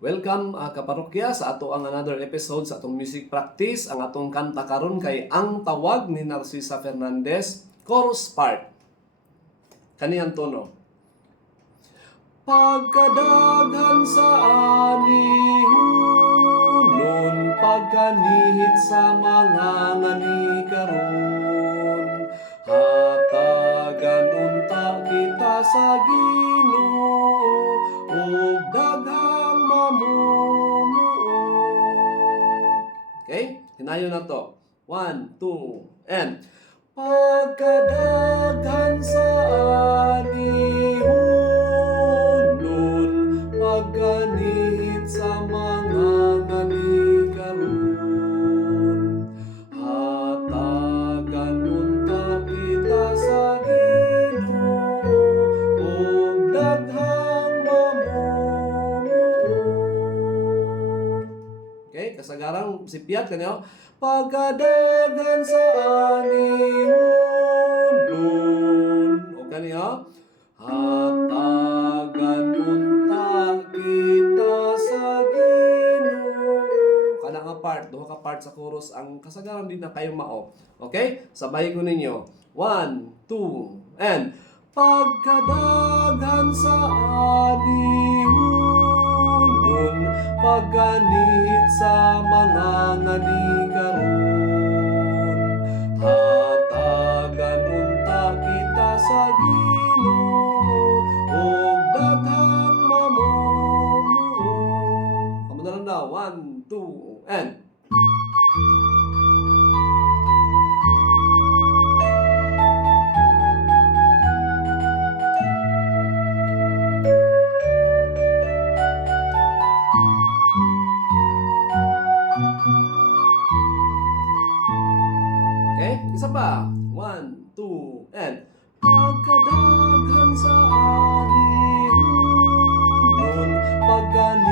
Welcome kaparokya sa ato ang another episode sa atong music practice. Ang atong kanta karon kay Ang Tawag ni Narcisa Fernandez, chorus part. Kaniyang tono. Pagkadaghan sa anihon, pagkanihit sa mga nganikaron, hatagan unta kita sa Ginoo, ug daghang mamumuo. Okay? Hinayo na to. 1, 2, and pagkadaghan sa anihon, pagkanihit sa mga nganikaron, hatagan unta kita sa Ginoo, ug daghang mamumuo. Okay, kasagarang sipyat kanyo. Pagkadaghan sa anihon, o kanyo, hatagan unta kita sa Ginoo. Kana nga part, duha ka part sa chorus ang kasagaran din na kayo mao. Okay? Sabay ko ninyo. 1, 2, and pagkadaghan sa anihon, pagkanihit sa mga nganikaron, hatagan unta kita sa Ginoo, ug daghang mamumuo. Kamudaran daw. 1, 2, and okay? Isa pa. 1, 2, and pagkadaghan sa anihon, pagkanihit